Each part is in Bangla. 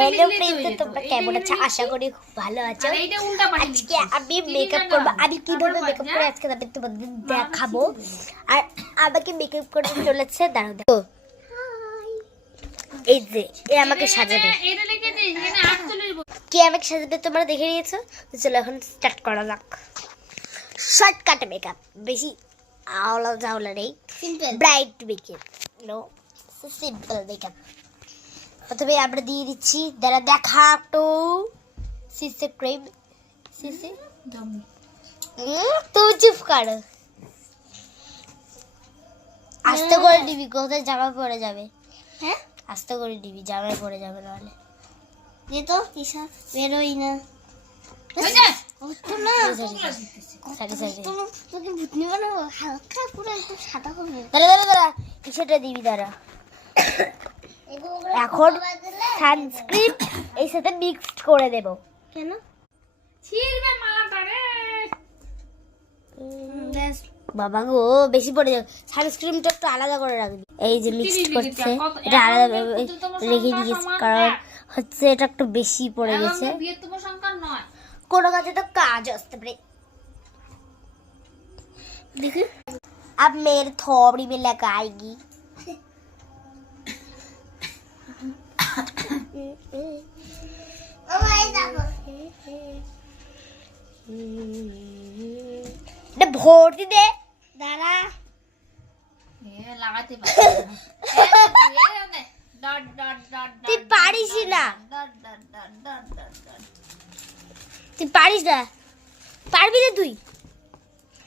হ্যালো ফ্রেন্ডস, তোমরা কেমন আছো? আশা করি খুব ভালো আছো। আজকে আমি মেকআপ করব। আমি কিভাবে মেকআপ করে আজকে আমি তোমাদের দেখাবো। আর আমাকে মেকআপ করে চলেছে, দাঁড়াও দেখো। এই যে এ আমাকে সাজাবে, কে আমাকে সাজাবে তোমরা দেখে নিয়েছো। তো চলো এখন স্টার্ট করা যাক। শর্টকাট মেকআপ, বেশি আওলা জাওলা নেই, simple bright makeup, no simple makeup. প্রথমে আমরা দিয়ে দিচ্ছি, দাঁড়া দেখা একটু সিসি ক্রিম। সিসি তুমি চুপ করো, আস্তে করে দিবি, কোথায় জামা পরে যাবে। হ্যাঁ আস্তে করে দিবি, জামায় পরে যাবে নাহলে। যে তো কিসা বেরোই না, দিবি দাঁড়া। এখন সানস্ক্রিন এই সাথে মিক্সড করে দেব। কেন বাবা গো, বেশি পড়ে যাবে, সানস্ক্রিনটা একটু আলাদা করে রাখবি। এই যে মিক্সড করছে, এটা আলাদা রেখে দিয়েছি, কারণ হচ্ছে এটা একটু বেশি পড়ে গেছে। কোনো কাজে তো কাজ আসতে পারে। देखिए अब मेरे थोड़ी में लगाएगी। ভর্তি দে দাঁড়া, লাগাতে তুই পারিস না, তুই পারিস না, পারবি না তুই।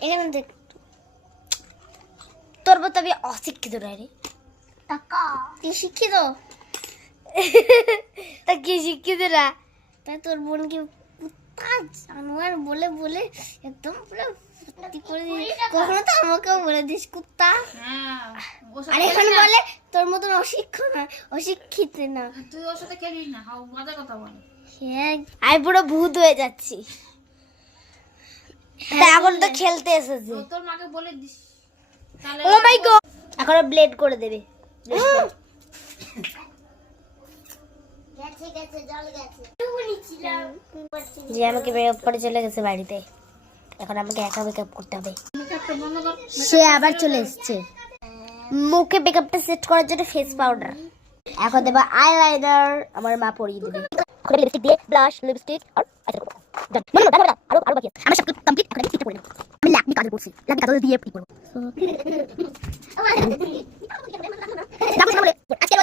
এখানে দেখ, তোর মতো আমি অশিক্ষিত না রে। তুই শিক্ষিত, তা কি শিক্ষিত না? তাই তোর বোনকে কুত্তা জানোয়ার বলে বলে একদম পুরো করে দিস। কখনো তো আমাকেও বলে দিস কুত্তা, আর এখন বলে তোর মতন অশিক্ষিত না। তুই ওর সাথে খেলিস না, মজার কথা বল। আমি পুরো ভূত হয়ে যাচ্ছি। এখন তো খেলতে এসেছি। তোর মাকে বলে দিস। ও মাই গড, এখন ব্লেড করে দেবে। যে আমাকে মেকআপ করে চলে গেছে বাড়িতে, এখন আমাকে একা মেকআপ করতে হবে। সে আবার চলে এসেছে। মুখে মেকআপটা সেট করার জন্য ফেস পাউডার, এখন দেবো আইলাইনার, আমার মা পরিয়ে দেবে। লিপস্টিক দিয়ে ব্লাশ, লিপস্টিক আর আরো বাকি আছে। আমার সব কমপ্লিট, এখন আমি ফিট করে নেব। আমি ল্যাকমি কাজল করছি, ল্যাকমি কাজল দিয়ে ফিট করব। আজকে